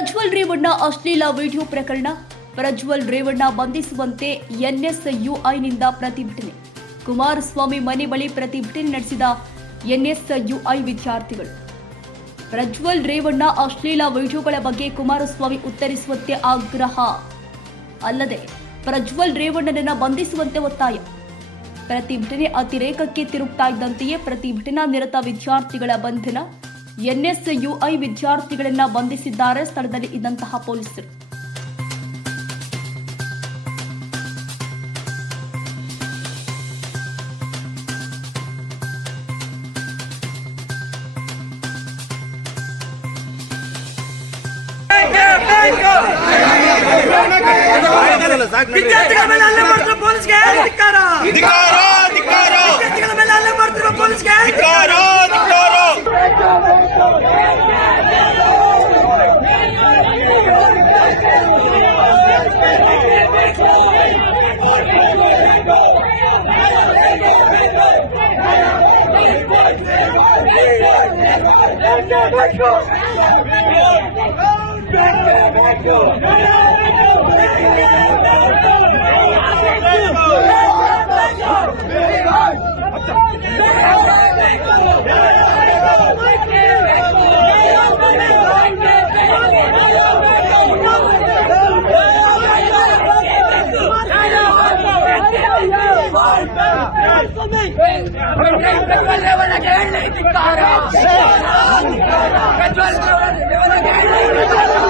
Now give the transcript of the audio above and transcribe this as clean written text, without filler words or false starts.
ಪ್ರಜ್ವಲ್ ರೇವಣ್ಣ ಅಶ್ಲೀಲ ವಿಡಿಯೋ ಪ್ರಕರಣ. ಪ್ರಜ್ವಲ್ ರೇವಣ್ಣ ಬಂಧಿಸುವಂತೆ ಎನ್ಎಸ್ಯುಐನಿಂದ ಪ್ರತಿಭಟನೆ. ಕುಮಾರಸ್ವಾಮಿ ಮನೆ ಬಳಿ ಪ್ರತಿಭಟನೆ ನಡೆಸಿದ ಎನ್ಎಸ್ಯುಐ ವಿದ್ಯಾರ್ಥಿಗಳು. ಪ್ರಜ್ವಲ್ ರೇವಣ್ಣ ಅಶ್ಲೀಲ ವಿಡಿಯೋಗಳ ಬಗ್ಗೆ ಕುಮಾರಸ್ವಾಮಿ ಉತ್ತರಿಸುವಂತೆ ಆಗ್ರಹ. ಅಲ್ಲದೆ ಪ್ರಜ್ವಲ್ ರೇವಣ್ಣನನ್ನ ಬಂಧಿಸುವಂತೆ ಒತ್ತಾಯ. ಪ್ರತಿಭಟನೆ ಅತಿರೇಕಕ್ಕೆ ತಿರುಗ್ತಾ ಇದ್ದಂತೆಯೇ ಪ್ರತಿಭಟನಾ ನಿರತ ವಿದ್ಯಾರ್ಥಿಗಳ ಬಂಧನ. ಎನ್ಎಸ್ಯುಐ ವಿದ್ಯಾರ್ಥಿಗಳನ್ನ ಬಂಧಿಸಿದ್ದಾರೆ ಸ್ಥಳದಲ್ಲಿ ಇದ್ದಂತಹ ಪೊಲೀಸರು. ವಿದ್ಯಾರ್ಥಿಗಳ ಮೇಲೆ ಹಲ್ಲೆ ಮಾಡ್ತಿರೋ ಪೊಲೀಸ್ಗೆ ಧಿಕ್ಕಾರ. ವಿದ್ಯಾರ್ಥಿಗಳ ಮೇಲೆ ಹಲ್ಲೆ ಮಾಡ್ತಿರೋ ಪೊಲೀಸ್ಗೆ ಧಿಕ್ಕಾರ. ಪ್ರಜ್ವಲ್ ರೇವಣ್ಣಗೆ ಹೇಳಿ ಧಿಕ್ಕಾರ. ಪ್ರಜ್ವಲ್ ರೇವಣ್ಣಗೆ ಹೇಳಿ ಧಿಕ್ಕಾರ.